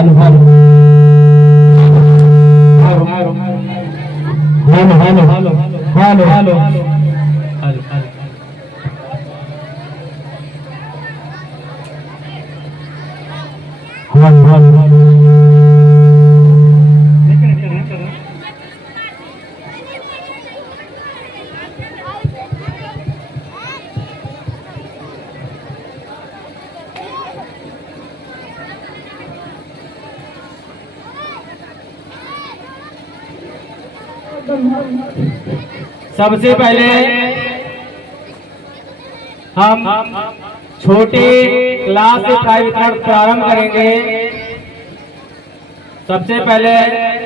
Hello hello hello hello hello hello hello सबसे पहले हम छोटे क्लास से प्रारंभ करेंगे। सबसे पहले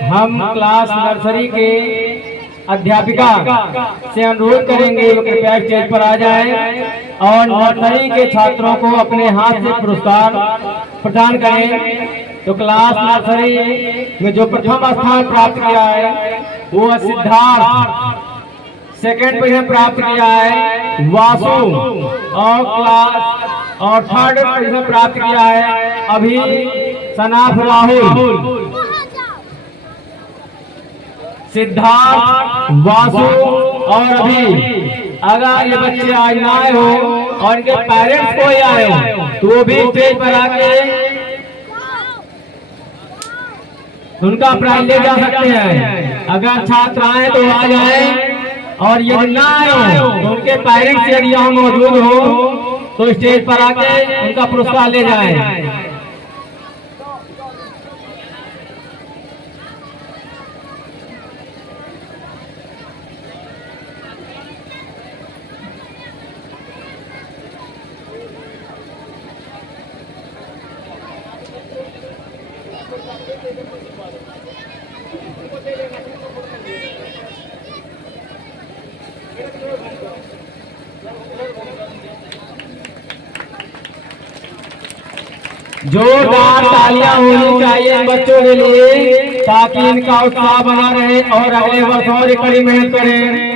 हम क्लास नर्सरी के अध्यापिका से अनुरोध करेंगे वो कृपया स्टेज पर आ जाएं और नर्सरी के छात्रों को अपने हाथ से पुरस्कार प्रदान करें। तो क्लास नर्सरी में जो प्रथम स्थान प्राप्त किया है वो सिद्धार्थ, सेकंड पोजीशन प्राप्त किया है वासु और थर्ड पोजीशन प्राप्त किया है अभी सनाफ राहुल। सिद्धार्थ, वासु और अभी अगर ये बच्चे आज ना आए हो और इनके पेरेंट्स कोई आए हो तो वो भी स्टेज पर आके उनका प्राइज ले जा सकते हैं। अगर छात्र आए तो आ जाए और यदि ना आए हो तो उनके पेरेंट्स यदि यहाँ मौजूद हो तो स्टेज पर आके उनका पुरस्कार ले जाएं। जोरदार तालियां होनी चाहिए इन बच्चों के लिए ताकि इनका उत्साह बना रहे और अगले वर्ष और कड़ी मेहनत करें।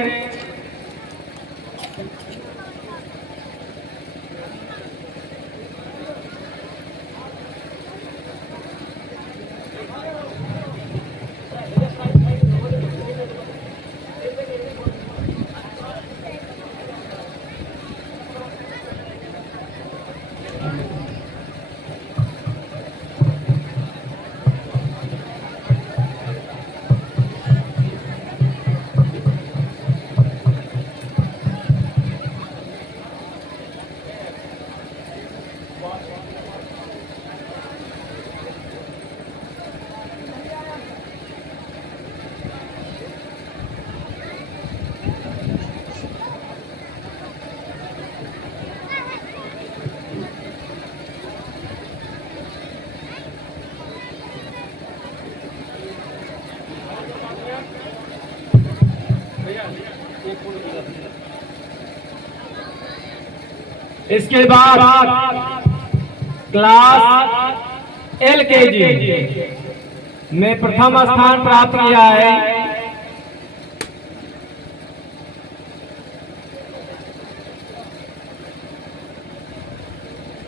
इसके बाद क्लास LKG में प्रथम स्थान प्राप्त किया है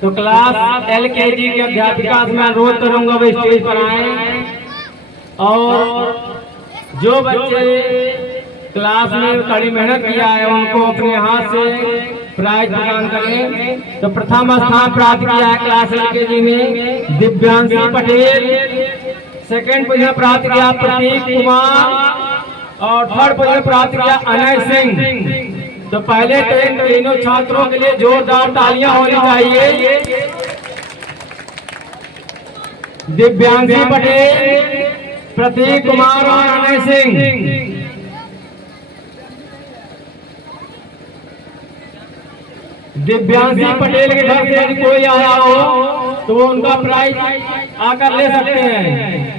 तो क्लास LKG की अध्यापिका से मैं अनुरोध करूंगा वो स्टेज पर आए और जो बच्चे क्लास में कड़ी मेहनत किया है उनको अपने हाथ से प्राइज प्रदान करें। तो प्रथम स्थान प्राप्त किया है क्लास LKG में दिव्यांशी पटेल, सेकंड पोजीशन प्राप्त किया प्रतीक कुमार और थर्ड पोजीशन प्राप्त किया अनय सिंह। तो पहले तीनों छात्रों के लिए जोरदार तालियां होनी चाहिए। दिव्यांशी पटेल, प्रतीक कुमार और अनय सिंह। दिव्यांशी पटेल के घर से यदि कोई आया हो तो वो उनका प्राइज आकर ले सकते हैं।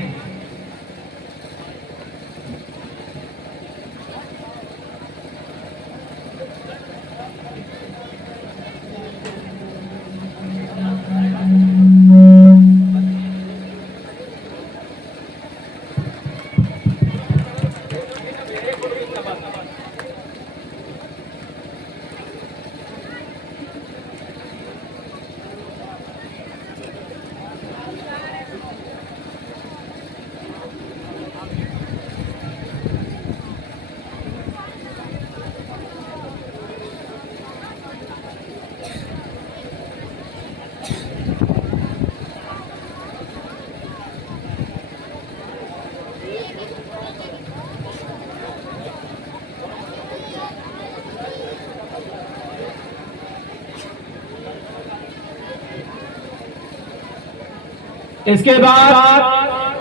इसके बाद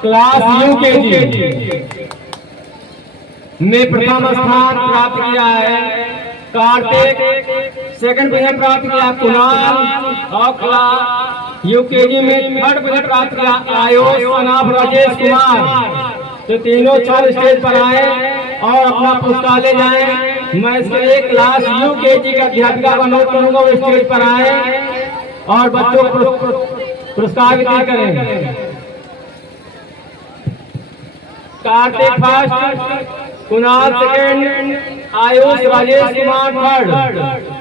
क्लास यूकेजी में प्रथम स्थान प्राप्त किया है कार्तिक, सेकंड पोजीशन प्राप्त किया कुणाल और क्लास यूकेजी में थर्ड पोजीशन प्राप्त किया आयुष अनाफ राजेश कुमार। तो तीनों छात्र स्टेज पर आए और अपना पुरस्कार ले जाएं। मैं इसके लिए क्लास यूकेजी का अध्यापिका का अनुरोध करूंगा वो स्टेज पर आए और बच्चों को पुरस्कार वितरित करें। Kartik first, Kunal second, Ayush Rajesh Kumar third.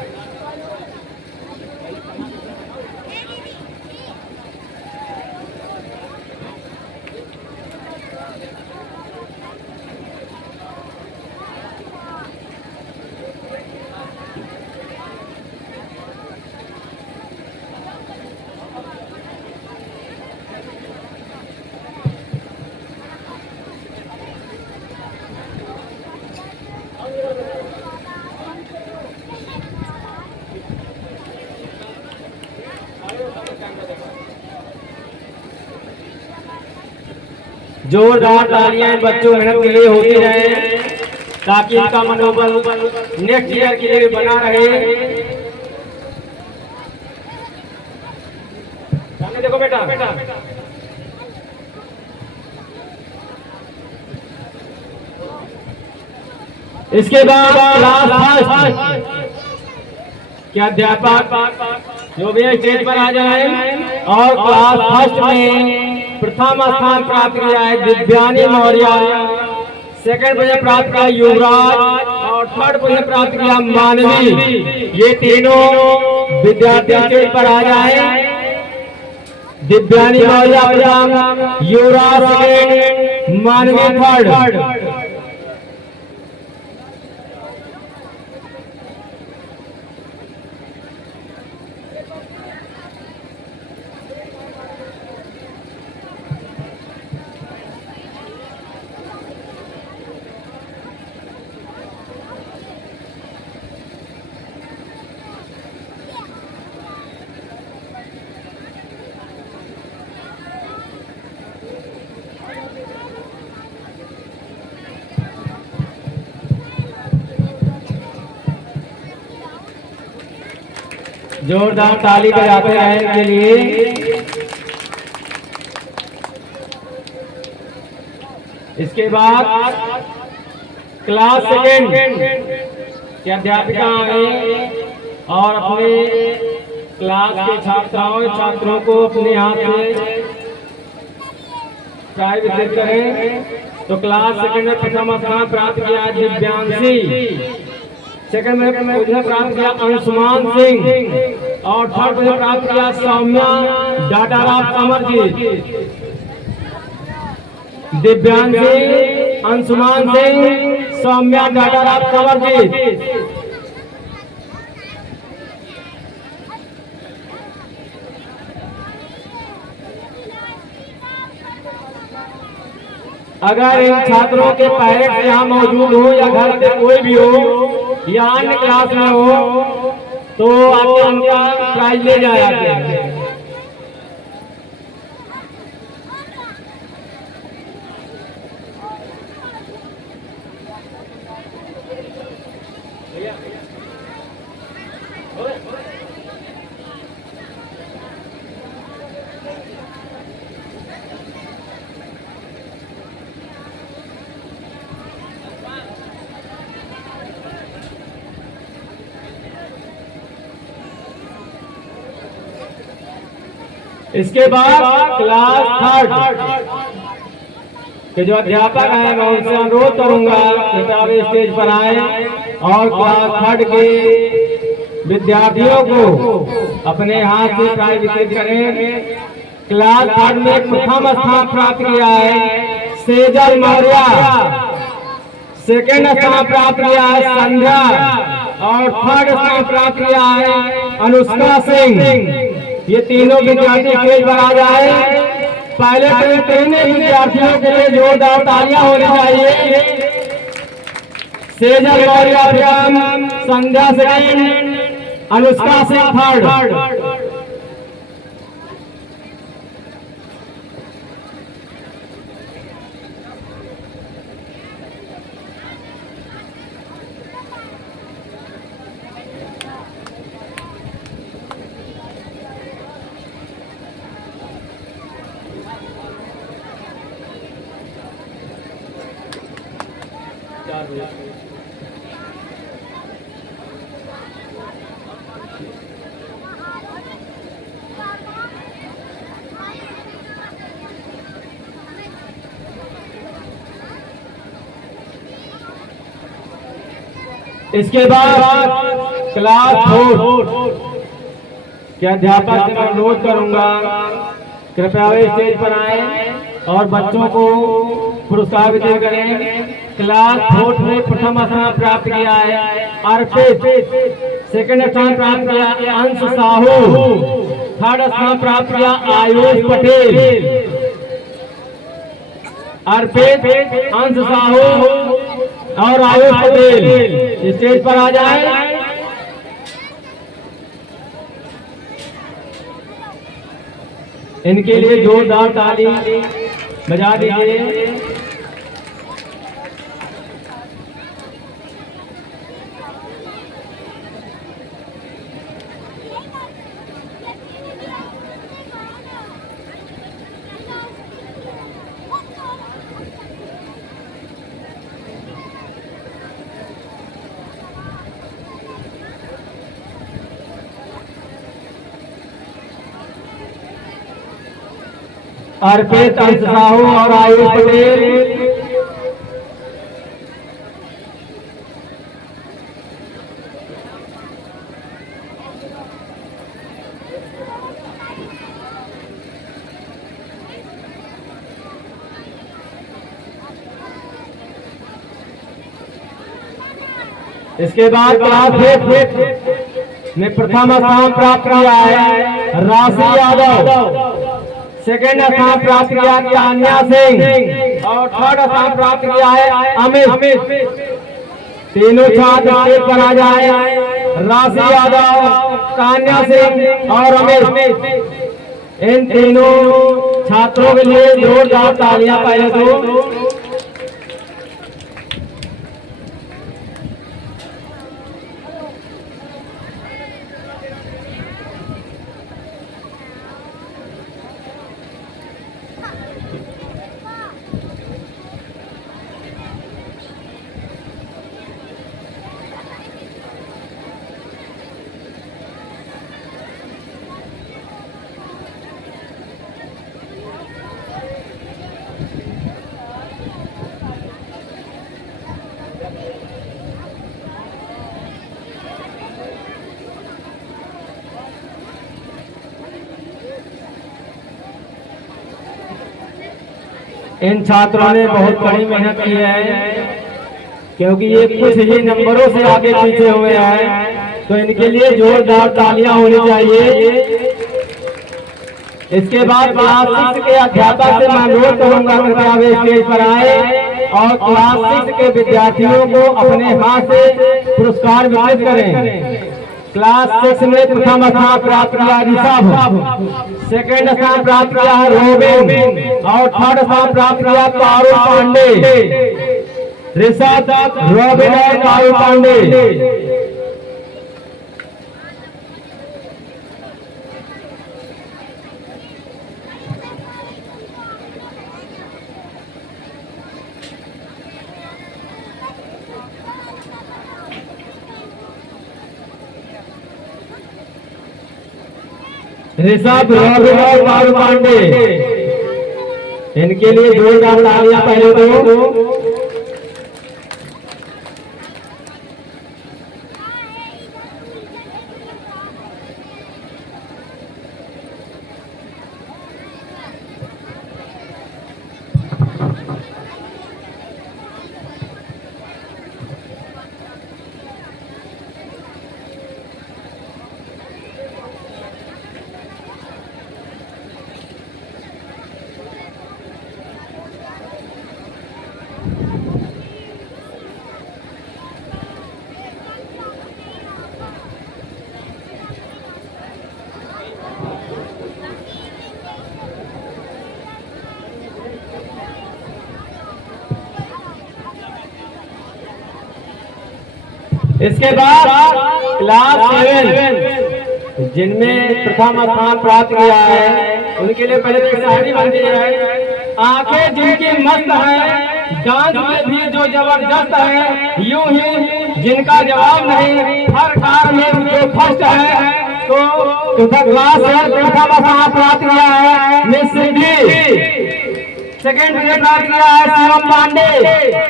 जोरदार तालियां बच्चों मेहनत के लिए होती रहे ताकि इनका मनोबल नेक्स्ट ईयर के लिए बना रहे। सामने देखो बेटा। इसके बाद क्लास फर्स्ट के अध्यापक जो भी स्टेज पर आ जाए और क्लास फर्स्ट में प्रथम स्थान प्राप्त किया है दिव्यानी मौर्य, सेकंड पोजीशन प्राप्त किया युवराज और थर्ड पोजीशन प्राप्त किया मानवी। ये तीनों विद्यार्थी स्टेज पर आ जाए। दिव्यानी मौर्य प्रथम, युवराज सेकंड, मानवी थर्ड। जोरदार ताली बजाते रहे इनके लिए। इसके बाद क्लास सेकंड के अध्यापिका आए और अपने क्लास के छात्रों को अपने हाथ से प्राइज वितरित करें। तो क्लास सेकंड में प्रथम स्थान प्राप्त किया दिव्यांशी, सेकंड में पोजीशन प्राप्त किया अंशुमान सिंह और थर्ड पोजीशन प्राप्त किया सौम्या डाटाराव अमरजीत। दिव्यांशी, अंशुमान सिंह, सौम्या डाटाराव अमरजीत। अगर इन छात्रों के पेरेंट्स यहाँ मौजूद हो या घर से कोई भी हो या अन्य क्लास में हो तो आके उनका प्राइज ले जाया। इसके बाद क्लास थर्ड के जो अध्यापक हैं मैं उनसे अनुरोध करूंगा कृपया वे स्टेज पर आए और क्लास थर्ड के विद्यार्थियों को अपने हाथ से प्राइज वितरित करें। क्लास थर्ड में प्रथम स्थान प्राप्त किया है सेजल मौर्य, सेकेंड स्थान प्राप्त किया है संध्या और थर्ड स्थान प्राप्त किया है अनुष्का सिंह। ये तीनों विद्यार्थी स्टेज पर आ जाए। पहले तो तीनों विद्यार्थियों के लिए जोरदार तालियां होनी चाहिए। सेजल मौर्य प्रथम, संध्या सेकंड, अनुष्का सिंह थर्ड। इसके बाद क्लास 4 के अध्यापक से मैं अनुरोध करूंगा कृपया वे स्टेज पर आए और बच्चों को पुरस्कार वितरित करें। क्लास 4 में प्रथम स्थान प्राप्त किया है अर्पित, सेकंड स्थान प्राप्त किया अंश साहू, थर्ड स्थान प्राप्त किया आयुष पटेल। अर्पित, अंश साहू और आयुष पटेल स्टेज पर आ जाए। इनके लिए जोरदार ताली बजा दीजिए। अर्पित, अंश साहू और आयुष पटेल इसके बाद क्लास 8 में प्रथम स्थान प्राप्त किया है राशि यादव, सेकेंड स्थान प्राप्त किया तान्या सिंह और थर्ड स्थान प्राप्त किया है अमित। तीनों छात्र स्टेज पर आ जाए। राशि यादव, तान्या सिंह और अमित, इन तीनों छात्रों के लिए जोरदार तालियां पहले तो। इन छात्रों ने बहुत कड़ी मेहनत की है क्योंकि ये कुछ ही नंबरों से आगे पीछे हुए हैं, तो इनके लिए जोरदार तालियां होनी चाहिए। इसके बाद क्लास 6 के अध्यापक से मैं अनुरोध करूंगा कृपया वे स्टेज पर आए और क्लास 6 के विद्यार्थियों को अपने हाथ से पुरस्कार वितरित करें। क्लास 6 में प्रथम स्थान प्राप्त किया ऋषभ, सेकेंड स्थान प्राप्त किया रोबिन और थर्ड स्थान प्राप्त किया पारुल पांडे। ऋषभ, रोबिन और पारुल पांडे। ऋषभ, रोबिन और पारुल पांडे, इनके लिए जोरदार तालियां पहले तो। इसके बाद क्लास 7 जिनमें प्रथम स्थान प्राप्त किया है उनके लिए पहले तो शादी बनती है। आंखें जिनकी मस्त है डांस में भी जो जबरदस्त है, यूं ही जिनका जवाब नहीं, हर कार में जो फर्स्ट है, तो क्लास प्राप्त किया है मिस सिद्धि, सेकेंड पोजीशन प्राप्त किया है शिवम पांडे,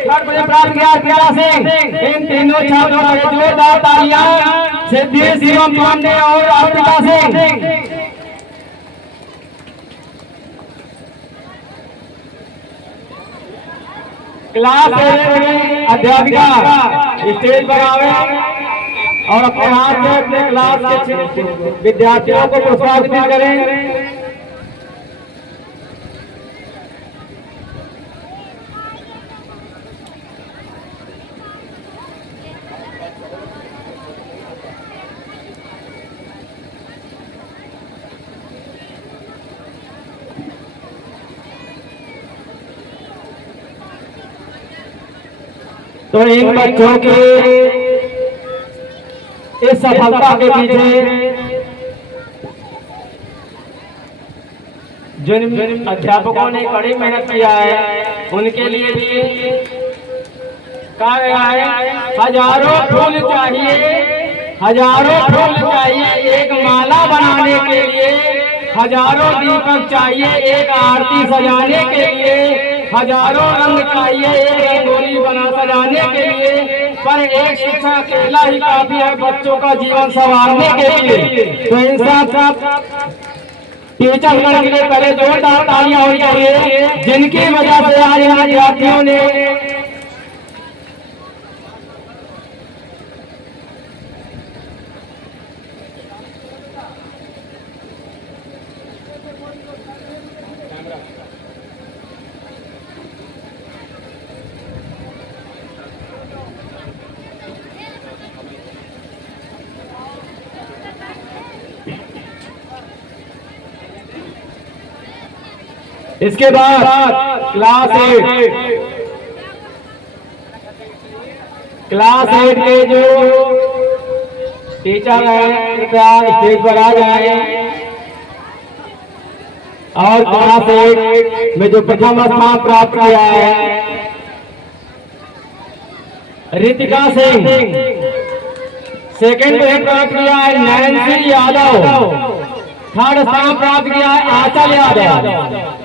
थर्ड पोजीशन प्राप्त किया है प्रिया सिंह। इन तीनों छात्रों के जोरदार तालियां सिद्धि, शिवम पांडे और अर्पिता सिंह। क्लास में अध्यापिका स्टेज पर आवे और अपने हाथ में अपने क्लास के विद्यार्थियों को प्रोत्साहित करें। तो इन बच्चों के इस सफलता के पीछे जिन अध्यापकों ने कड़ी मेहनत किया है, उनके लिए भी कहा गया है, हजारों फूल चाहिए, हजारों फूल चाहिए एक माला बनाने के लिए, हजारों दीपक चाहिए एक आरती सजाने के लिए, हजारों रंग चाहिए एक रंगोली बना सजाने के लिए, पर एक शिक्षक अकेला ही काफी है बच्चों का जीवन संवारने के लिए। तो इन सब टीचर गण के लिए पहले जोरदार तालियां होनी चाहिए, जिनकी वजह से आज यहाँ विद्यार्थियों ने इसके बाद क्लास 8 के जो टीचर हैं कृपया स्टेज पर आ जाए और क्लास 8 में जो प्रथम स्थान प्राप्त किया है रितिका सिंह, सेकेंड प्राप्त किया है नैन्सी यादव, थर्ड स्थान प्राप्त किया है आंचल यादव।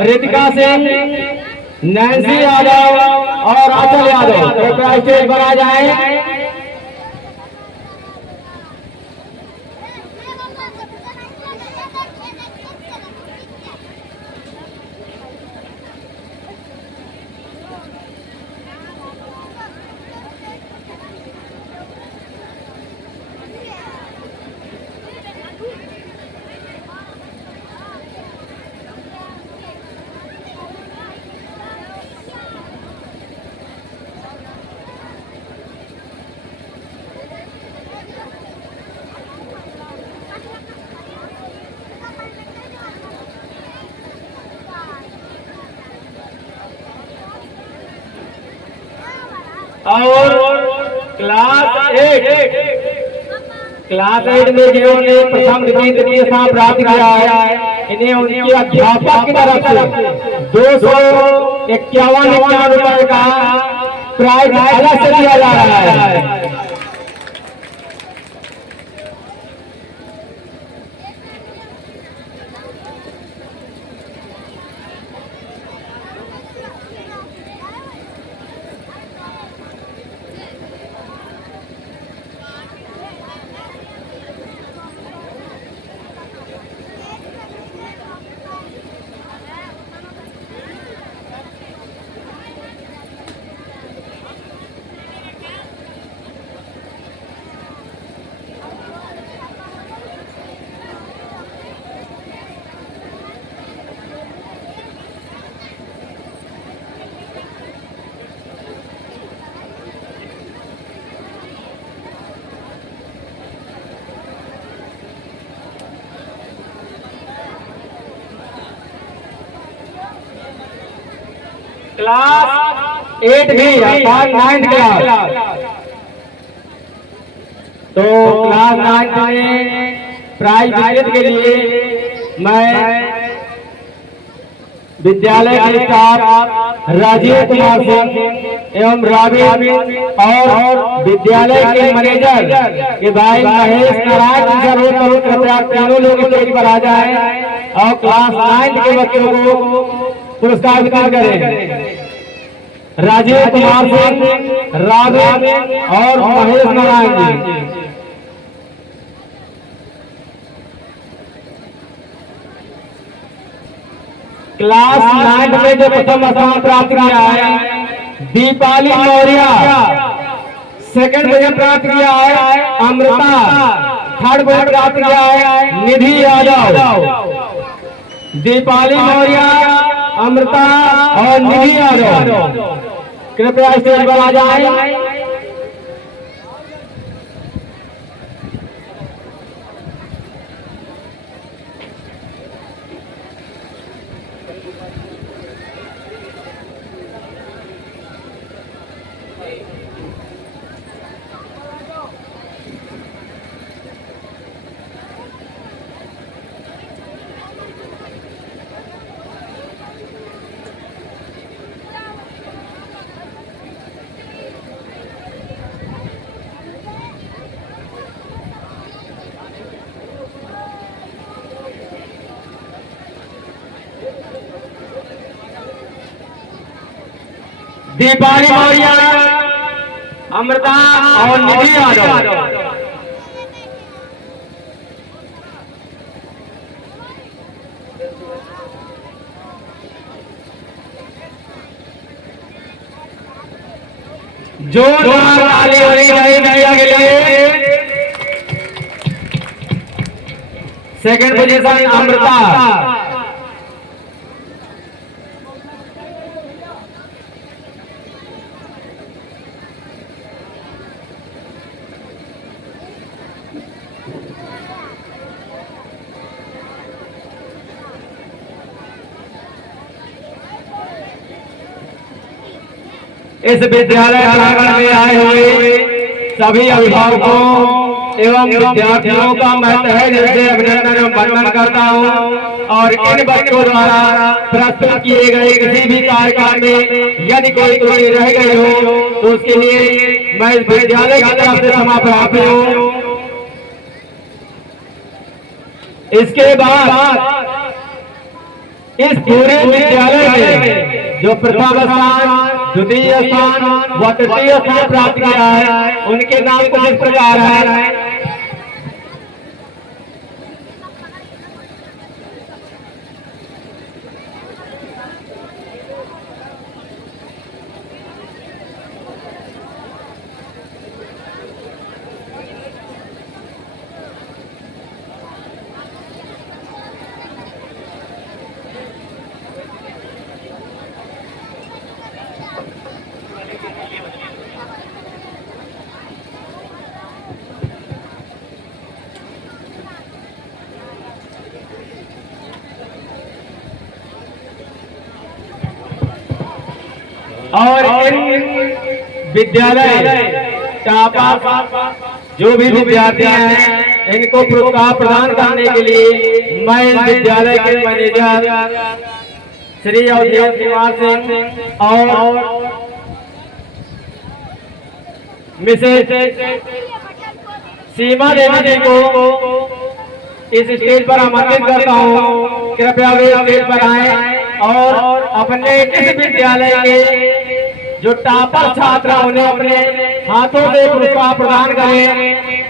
रितिका सिंह, नैन्सी यादव और आंचल यादव कृपया स्टेज पर आ जाए। और क्लास 8 में जिन्होंने प्रथम द्वितीय स्थान प्राप्त किया है, इन्हें उनके अध्यापक की तरफ से 251 रुपए का प्राइज अलग से दिया जा रहा है। क्लास 8 भी अर्थात 9th क्लास, तो क्लास 9 में प्राइज विजेता के लिए मैं विद्यालय के स्टाफ राजीव कुमार सिंह एवं राबी और विद्यालय के मैनेजर के भाई महेश नारायण जरूर कृपया तीनों लोग स्टेज पर आ जाएं और क्लास 9 के बच्चों को पुरस्कार वितरण करें। राजीव कुमार सिंह, राबी और महेश नारायण जी। क्लास 9 में जो प्रथम स्थान प्राप्त किया है दीपाली मौर्य, सेकंड पोजीशन प्राप्त किया है अमृता, थर्ड पोजीशन प्राप्त किया है निधि यादव। दीपाली मौर्य, अमृता और निधि यादव कृपया स्टेज पर आ जाएं। दीपाली मौर्य, अमृता और निधि यादव। जोरदार ताली हो रही है के लिए। सेकंड पोजीशन अमृता, इस विद्यालय प्रांगण में आए हुए सभी अभिभावकों एवं विद्यार्थियों का मैं तहे दिल से अभिनंदन एवं वंदन करता हूं। और इन बच्चों द्वारा प्रस्तुत किए गए किसी भी कार्यक्रम में यदि कोई त्रुटि रह गई हो तो उसके लिए मैं इस विद्यालय की तरफ से क्षमा प्रार्थी हूं। इसके बाद इस पूरे विद्यालय में जो प्रथम स्थान, द्वितीय स्थान व तृतीय स्थान प्राप्त किया है उनके नाम कुछ इस प्रकार है। और इन विद्यालय जो भी विद्यार्थी हैं इनको पुरस्कार प्रदान करने के लिए मैं इस विद्यालय के मैनेजर श्री अवधेश कुमार सिंह और मिसेज सीमा देवी जी को इस स्टेज पर आमंत्रित करता हूँ। कृपया वे स्टेज पर आए और अपने इस विद्यालय के जो टॉपर छात्र उन्हें अपने हाथों से पुरस्कार प्रदान करें।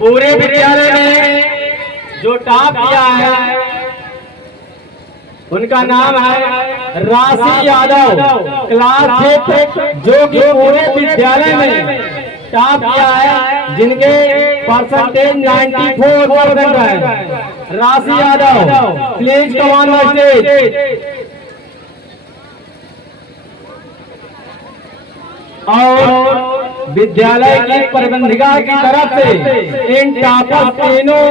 पूरे विद्यालय में जो टॉप किया है उनका नाम है राशि यादव, क्लास 6, जो कि पूरे विद्यालय में टॉप किया है, जिनके परसेंटेज 94% है। राशि Yadav, please come on the stage. और विद्यालय की प्रबंधिका की तरफ से इन टॉपर तीनों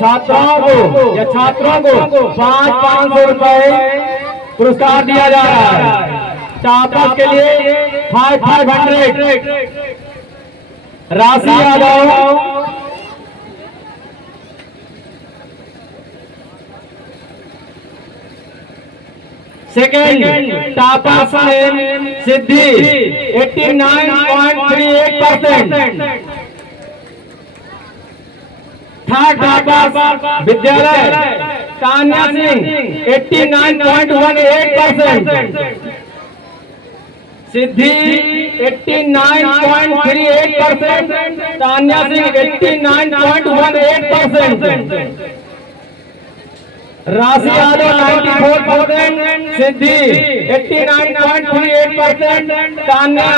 छात्राओं को या छात्रों को 500 रुपए पुरस्कार दिया जा रहा है। टॉपर के लिए 500। राशि यादव, सेकेंड टॉपर नेम सिद्धि 89.38%। थर्ड टॉपर विद्यालय तान्या सिंह 89.18%। सिद्धि 89.38%, तान्या सिंह 89.18%। राशि यादव 94%, सिद्धि 89.38%, तान्या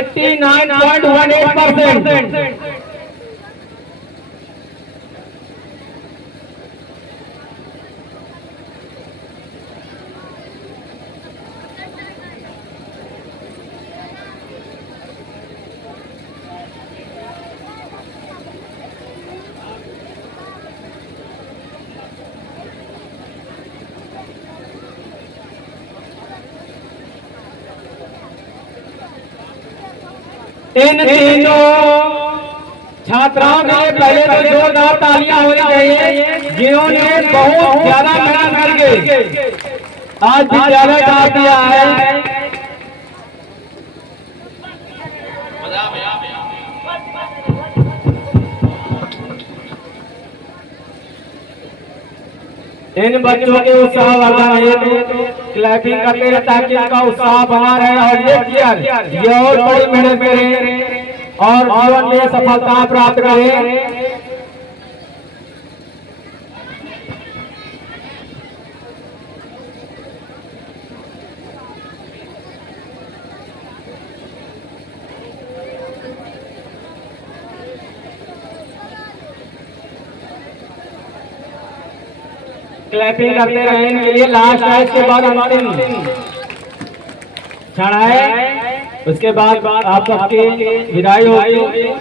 89.18%। इन तीनों छात्राओं के लिए पहले तो जोरदार तालियां होनी चाहिए, जिन्होंने बहुत ज्यादा मेहनत करके आज विद्यालय डाल दिया है। इन बच्चों के उत्साह वर्धन हेतु क्लैपिंग करते रहे ताकि उनका उत्साह बना रहे और ये और बड़ी मेहनत करें और जीवन में सफलता प्राप्त करें। क्लैपिंग करते रहे इनके लिए। लास्ट है, इसके बाद अंतिम क्षण है, उसके बाद आप सबकी विदाई होगी।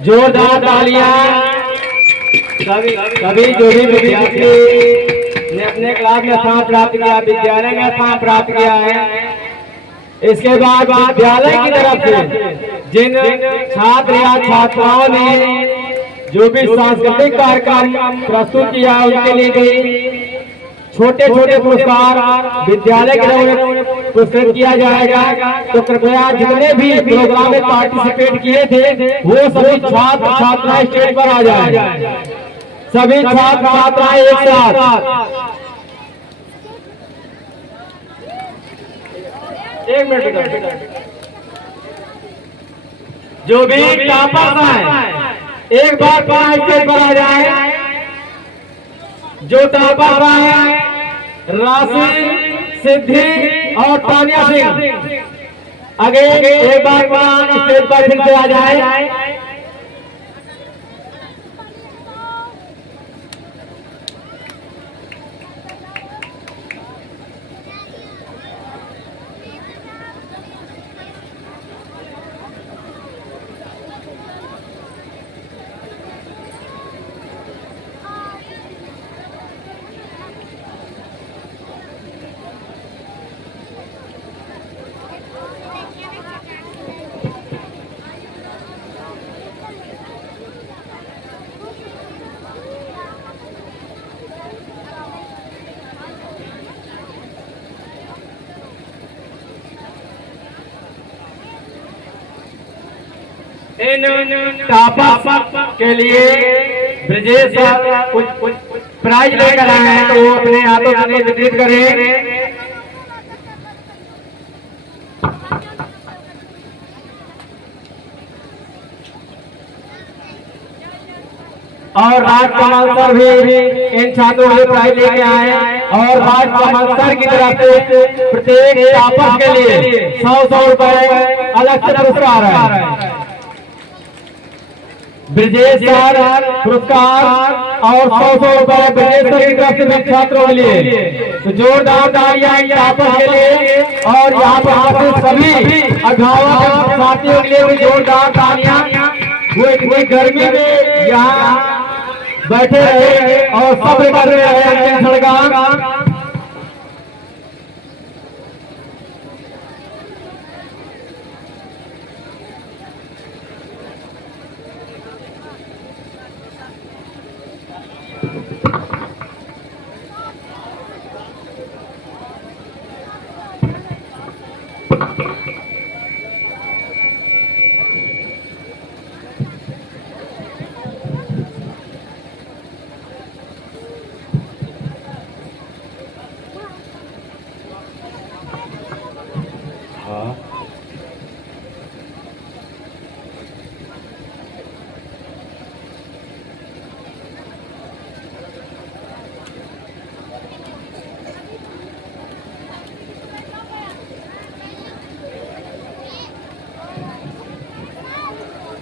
जोरदार तालियां सभी जो भी विद्यार्थी ने अपने क्लास में स्थान प्राप्त किया, विद्यालय में स्थान प्राप्त किया है। इसके बाद विद्यालय की तरफ से जिन छात्र या छात्राओं ने जो भी सांस्कृतिक कार्यक्रम प्रस्तुत किया उनके लिए भी छोटे छोटे पुरस्कार विद्यालय के द्वारा पुरस्कृत किया जाएगा। तो कृपया जितने भी प्रोग्राम में पार्टिसिपेट किए थे वो सभी छात्र छात्राएं स्टेज पर आ जाए। सभी छात्र छात्राएं एक साथ। एक मिनट, जो भी टॉपर हैं एक बार स्टेज पर आ जाए। जो टॉपर हैं राशि, सिद्धि और तान्या सिंह। आगे एक बार स्टेज पर फिर से आ जाए। इन टॉपर्स के लिए ब्रजेश सर कुछ प्राइज लेकर आए हैं, तो वो अपने हाथों से वितरित करें। और राजकमल सर भी इन छात्रों के प्राइज लेके आए हैं। और राजकमल सर की तरफ से प्रत्येक टॉपर के लिए 100 रुपए अलग से पुरस्कार है। ब्रजेश सर पुरस्कार और 100 रुपए ब्रजेश सर की तरफ से छात्रों के लिए। तो जोरदार तालियां टॉपर के लिए और यहाँ पर सभी अभिभावक साथियों के लिए भी जोरदार तालियां। वो इतनी गर्मी में यहाँ बैठे रहे और सब्र कर रहे हैं अंतिम सड़का।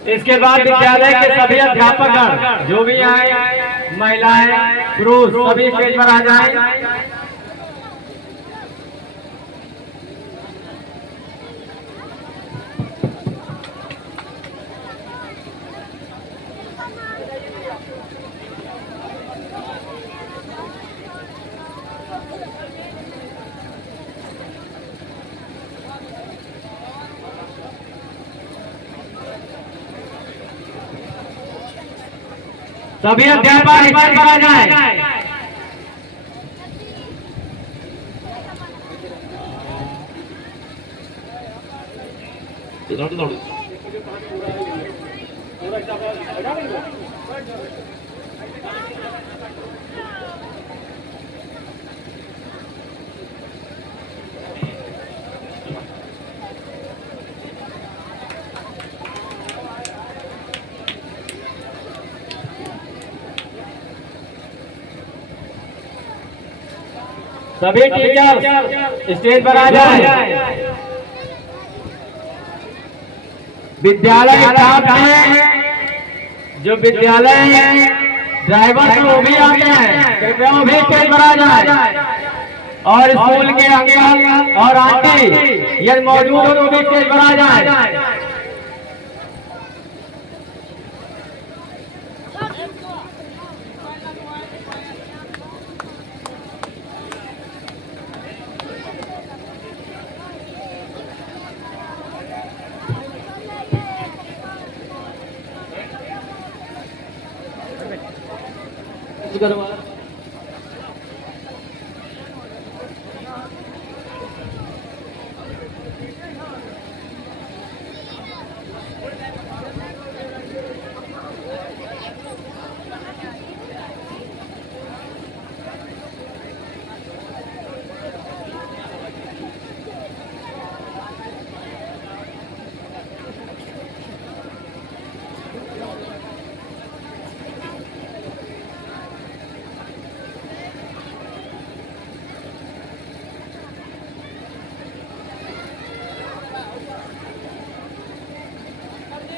इसके बाद विद्यालय के सभी अध्यापक जो भी आए, महिलाएं पुरुष सभी स्टेज पर आ जाएं। सभी अध्यापक स्टेज पर आ जाएं। सभी टीचर स्टेज पर आ जाएं। विद्यालय स्टाफ में जो विद्यालय ड्राइवर वो भी आते हैं, कृपया वो भी स्टेज पर आ जाए। और स्कूल के अंकल और आंटी यदि मौजूद हो तो भी स्टेज पर आ जाए।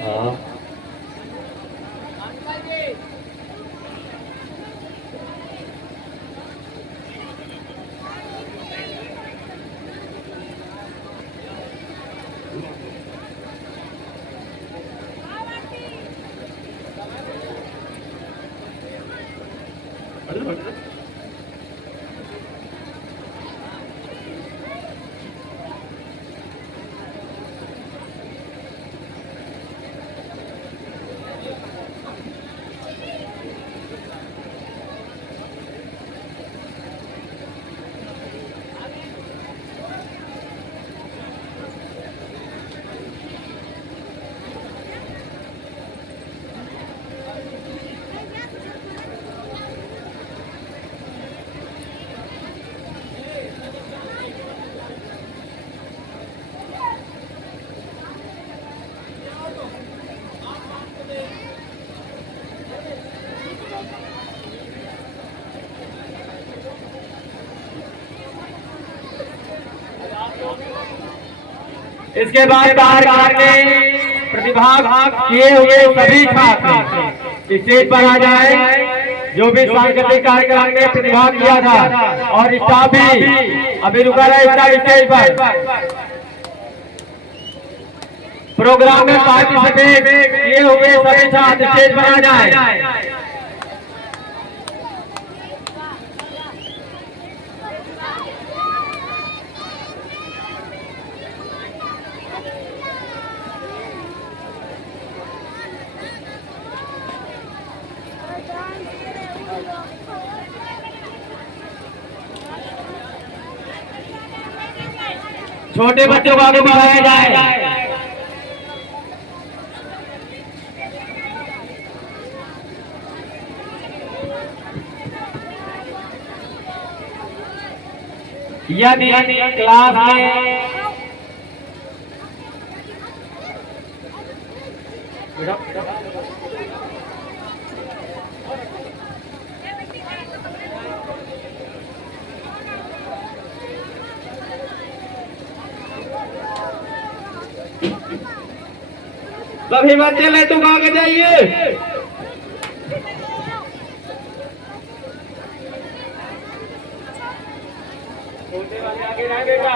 हाँ इसके बाद कार्यक्रम में प्रतिभाग किए हुए सभी छात्र स्टेज पर आ जाए। जो भी सांस्कृतिक कार्यक्रम में प्रतिभाग किया था और स्टाफ भी अभी रुका रहा है स्टेज पर। प्रोग्राम में पार्टिसिपेट किए हुए सभी छात्र स्टेज पर आ जाए। छोटे बच्चों को आगे बढ़ाया जाए। यदि क्लास में सभी बच्चे ले तुम आगे जाइए। छोटे वाले आगे रह बेटा।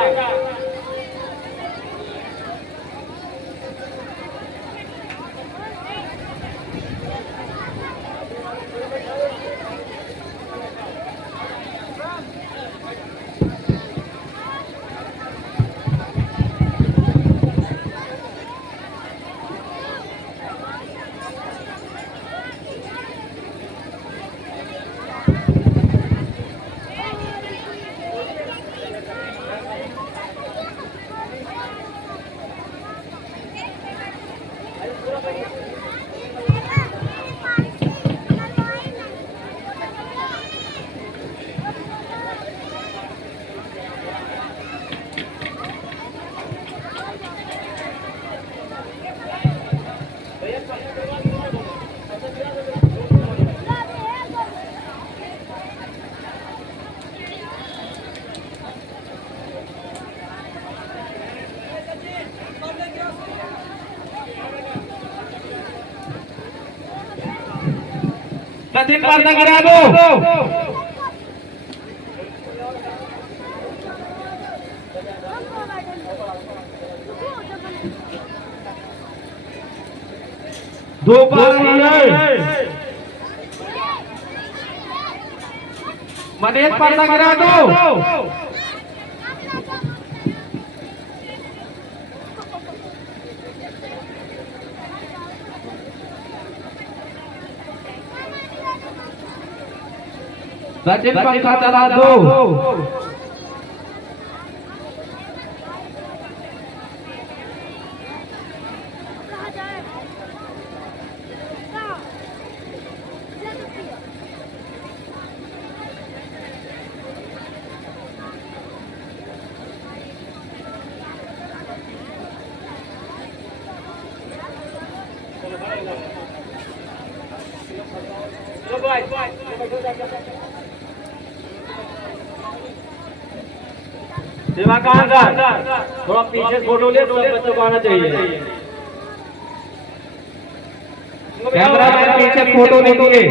सचिन पर्दा गिरा दो। दो बार मनीष पर्दा गिरा दो। सचिन पंखा चला दो। दिवाकर सर थोड़ा पीछे फोटो ले, तो बच्चों को आना चाहिए। कैमरा मैन पीछे फोटो लीजिए।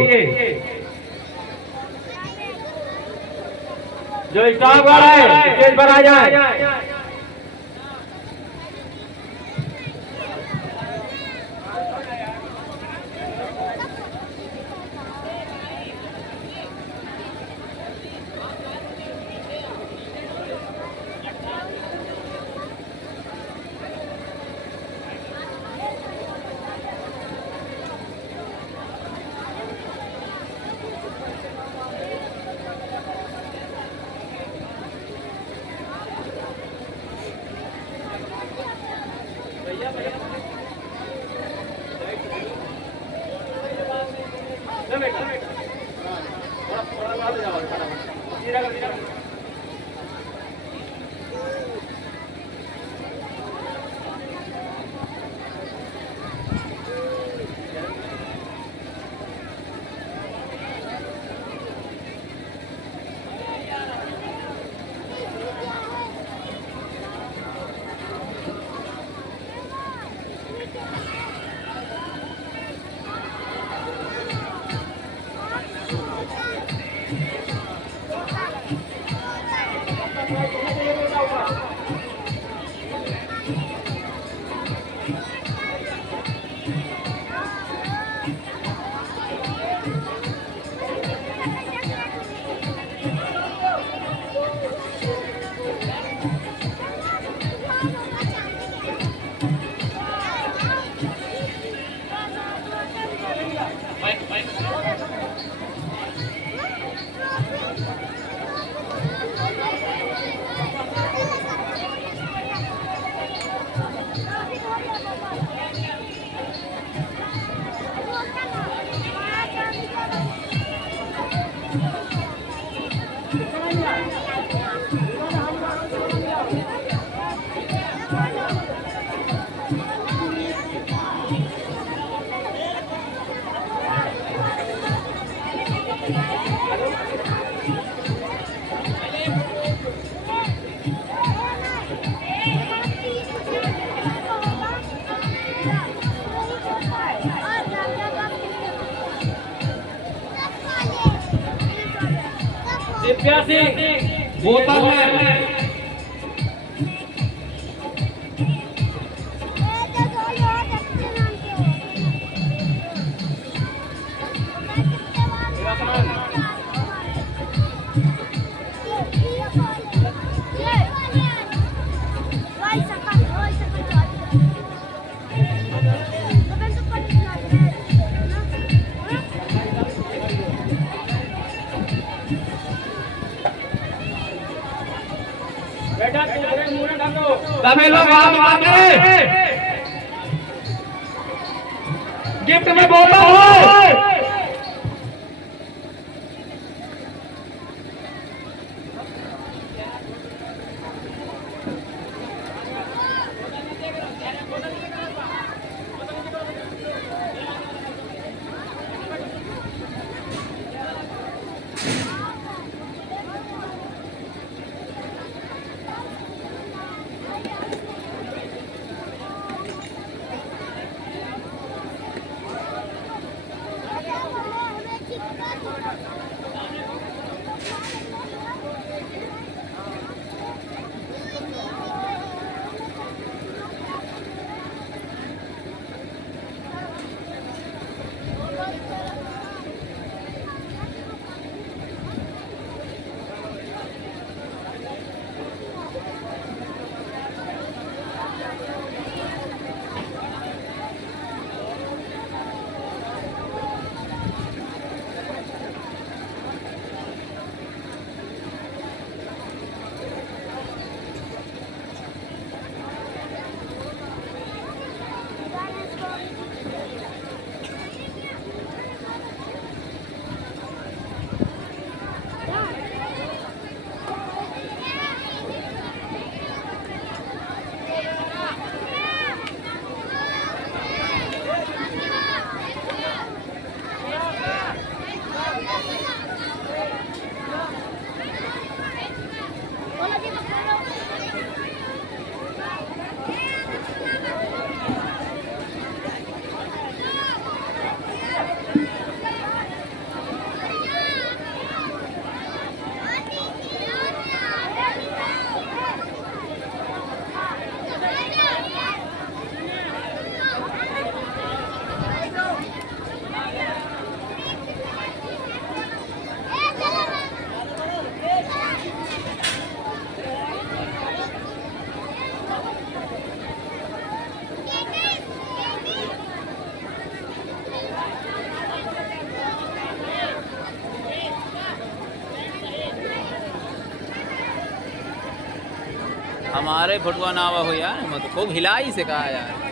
जो स्टाफ वाला है स्टेज पर आ जाए। दिव्या सिंह बोतल में सभी लोग हाथ करें। गिफ्ट में बोतल हो। हमारे फुटवा नावा हो यार, मैं तो खूब हिलाई से कहा यार।